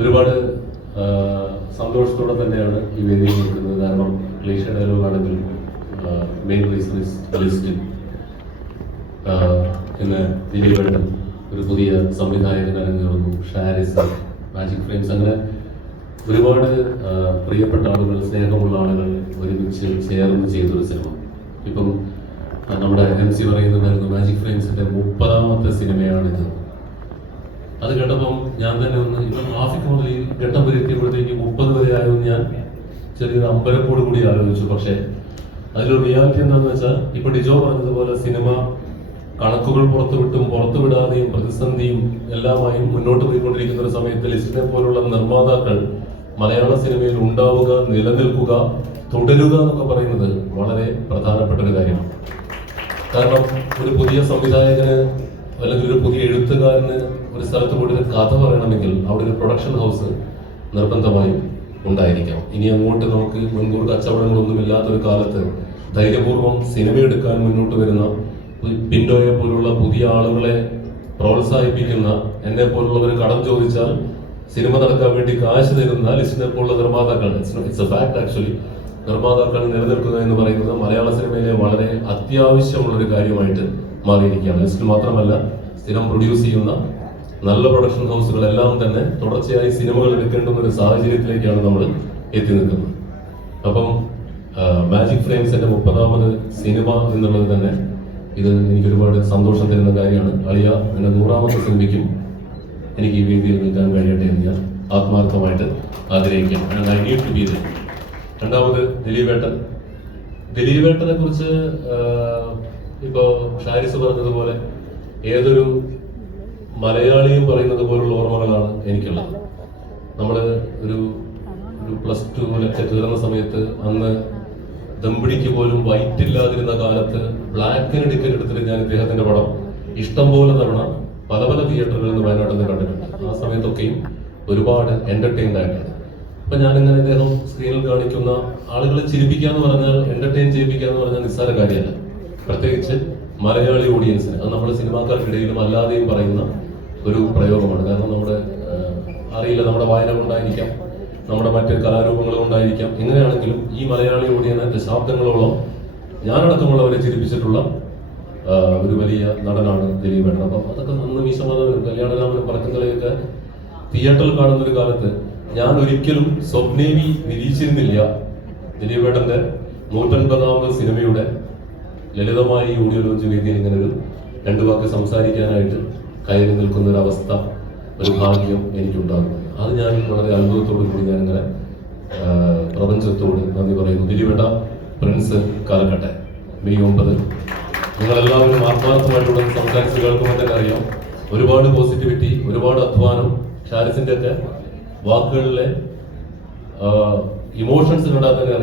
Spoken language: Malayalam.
ഒരുപാട് സന്തോഷത്തോടെ തന്നെയാണ് ഈ വേദിയിൽ നിൽക്കുന്നത്. കാരണം ക്ലീഷ ഡയലോഗ് ആണെങ്കിൽ മെയിൻ റീസൺ ഇസ് ലിസ്റ്റ്. ഇന്ന് ദിലീപേട്ടൻ ഒരു പുതിയ സംവിധായകൻ അരങ്ങേറുന്നു, ഷാരിസ്, മാജിക് ഫ്രെയിംസ്, അങ്ങനെ ഒരുപാട് പ്രിയപ്പെട്ട ആളുകൾ, സ്നേഹമുള്ള ആളുകൾ ഒരുമിച്ച് ചേർന്ന് ചെയ്തൊരു സിനിമ. ഇപ്പം നമ്മുടെ MC പറയുന്നുണ്ടായിരുന്നു, മാജിക് ഫ്രെയിംസിന്റെ 30ാമത്തെ സിനിമയാണിത്. അത് കേട്ടപ്പം ഞാൻ തന്നെ ഒന്ന് ഇപ്പം ആഫിക് മുതൽ ഈ ഘട്ടം വരെ എത്തിയപ്പോഴത്തേക്ക് 30 വരെ ആയെന്ന് ഞാൻ ചെറിയൊരു അമ്പരപ്പോട് കൂടി ആലോചിച്ചു. പക്ഷേ അതിലൊരു റിയാലിറ്റി എന്താണെന്ന് വെച്ചാൽ, ഇപ്പൊ ഡിജോ പറഞ്ഞതുപോലെ സിനിമ കണക്കുകൾ പുറത്തുവിട്ടും പുറത്തുവിടാതെയും പ്രതിസന്ധിയും എല്ലാമായും മുന്നോട്ട് പോയിക്കൊണ്ടിരിക്കുന്ന ഒരു സമയത്ത് ലിസ്റ്റിനെ പോലുള്ള നിർമ്മാതാക്കൾ മലയാള സിനിമയിൽ ഉണ്ടാവുക, നിലനിൽക്കുക, തുടരുക എന്നൊക്കെ പറയുന്നത് വളരെ പ്രധാനപ്പെട്ട ഒരു കാര്യമാണ്. കാരണം ഒരു പുതിയ സംവിധായകന് അല്ലെങ്കിൽ ഒരു പുതിയ എഴുത്തുകാരന് ഒരു സ്ഥലത്ത് പോയിട്ട് ഒരു കഥ പറയണമെങ്കിൽ അവിടെ ഒരു പ്രൊഡക്ഷൻ ഹൗസ് നിർബന്ധമായും ഉണ്ടായിരിക്കാം. ഇനി അങ്ങോട്ട് നമുക്ക് മുൻകൂർ കച്ചവടങ്ങളൊന്നുമില്ലാത്തൊരു കാലത്ത് ധൈര്യപൂർവ്വം സിനിമ എടുക്കാൻ മുന്നോട്ട് വരുന്ന പിൻഡോയെ പോലുള്ള പുതിയ ആളുകളെ പ്രോത്സാഹിപ്പിക്കുന്ന, എന്നെ പോലുള്ളവർ കടം ചോദിച്ചാൽ സിനിമ നടക്കാൻ വേണ്ടി കാശ് തരുന്ന ലിസ്റ്റിനെ പോലുള്ള നിർമ്മാതാക്കൾ, ഇറ്റ്സ് എ ഫാക്ട് ആക്ച്വലി, നിർമ്മാതാക്കൾ നിലനിൽക്കുക എന്ന് പറയുന്നത് മലയാള സിനിമയിലെ വളരെ അത്യാവശ്യമുള്ളൊരു കാര്യമായിട്ട് മാറിയിരിക്കുകയാണ്. ലിസ്റ്റ് മാത്രമല്ല, സ്ഥിരം പ്രൊഡ്യൂസ് ചെയ്യുന്ന നല്ല പ്രൊഡക്ഷൻ ഹൗസുകളെല്ലാം തന്നെ തുടർച്ചയായി സിനിമകൾ എടുക്കേണ്ടുന്ന ഒരു സാഹചര്യത്തിലേക്കാണ് നമ്മൾ എത്തി നിൽക്കുന്നത്. അപ്പം മാജിക് ഫ്രെയിംസിന്റെ 30ാമത് സിനിമ എന്നുള്ളത് തന്നെ ഇത് എനിക്ക് ഒരുപാട് സന്തോഷം തരുന്ന കാര്യമാണ്. അളിയ എന്റെ 100ാമത്തെ സിനിമയ്ക്കും എനിക്ക് ഈ വേദിയിൽ നിൽക്കാൻ കഴിയട്ടെ എന്ന് ഞാൻ ആത്മാർത്ഥമായിട്ട് ആഗ്രഹിക്കുകയാണ്. I need to be there. രണ്ടാമത് ദിലീപേട്ടനെ കുറിച്ച് ഇപ്പോ ഷാരിസ് പറഞ്ഞതുപോലെ ഏതൊരു മലയാളിയും പറയുന്നത് പോലുള്ള ഓർമ്മകളാണ് എനിക്കുള്ളത്. നമ്മൾ ഒരു +2 കയറുന്ന സമയത്ത്, അന്ന് ദമ്പിടിക്ക് പോലും വൈറ്റ് ഇല്ലാതിരുന്ന കാലത്ത് ബ്ലാക്കിന് ടിക്കറ്റ് എടുത്തിട്ട് ഞാൻ ഇദ്ദേഹത്തിന്റെ പടം ഇഷ്ടംപോലെ തവണ പല പല തിയേറ്ററുകളിൽ നിന്ന് വയനാട്ടിൽ നിന്ന് കണ്ടിട്ടുണ്ട്. ആ സമയത്തൊക്കെയും ഒരുപാട് എന്റർടൈൻഡ് ആയിട്ടുണ്ട്. അപ്പൊ ഞാനിങ്ങനെ ഇദ്ദേഹം സ്ക്രീനിൽ കാണിക്കുന്ന ആളുകളെ ചിരിപ്പിക്കുക എന്ന് പറഞ്ഞാൽ, എന്റർടൈൻ ചെയ്യിപ്പിക്കുക എന്ന് പറഞ്ഞാൽ നിസ്സാര കാര്യമല്ല. പ്രത്യേകിച്ച് മലയാളി ഓഡിയൻസിന്, അത് നമ്മുടെ സിനിമാക്കാർക്കിടയിലും അല്ലാതെയും പറയുന്ന ഒരു പ്രയോഗമാണ്. കാരണം നമ്മുടെ അറിയില്ല, നമ്മുടെ വായന കൊണ്ടായിരിക്കാം, നമ്മുടെ മറ്റ് കലാരൂപങ്ങൾ കൊണ്ടായിരിക്കാം, എങ്ങനെയാണെങ്കിലും ഈ മലയാളി ഓഡിയൻസ് ദശാബ്ദങ്ങളോളം ഞാനടക്കമുള്ളവരെ ചിരിപ്പിച്ചിട്ടുള്ള ഒരു വലിയ നടനാണ് ദിലീപേട്ടൻ. അപ്പം അതൊക്കെ അന്ന് മീശമാധവനും കല്യാണരാമനും പറക്കുന്നലയൊക്കെ തിയേറ്ററിൽ കാണുന്ന ഒരു കാലത്ത് ഞാൻ ഒരിക്കലും സ്വപ്നേവി നിരീക്ഷിച്ചിരുന്നില്ല ദിലീപേട്ടന്റെ 150ാമത് സിനിമയുടെ ലളിതമായി ഓഡിയോ ലോഞ്ച് വേദിയിൽ ഇങ്ങനെ ഒരു 2 വാക്ക് സംസാരിക്കാനായിട്ട് കയറി നിൽക്കുന്ന ഒരു അവസ്ഥ, ഒരു ഭാഗ്യം എനിക്കുണ്ടാകുന്നു. അത് ഞാൻ വളരെ അത്ഭുതത്തോടു കൂടി ഞാനിങ്ങനെ പ്രപഞ്ചത്തോട് നന്ദി പറയുന്നു. ദിലീപേട്ട, പ്രിൻസ് കാലക്കട്ടെ, മെയ് 9. നിങ്ങളെല്ലാവരും ആത്മാർത്ഥമായിട്ടുള്ള സംസാരിച്ച് കേൾക്കുമ്പോൾ തന്നെ അറിയാം, ഒരുപാട് പോസിറ്റിവിറ്റി, ഒരുപാട് അധ്വാനം, ഷാരിസിന്റെ ഒക്കെ വാക്കുകളിലെ ഇമോഷൻസ് കണ്ടാൽ തന്നെ അറിയാം.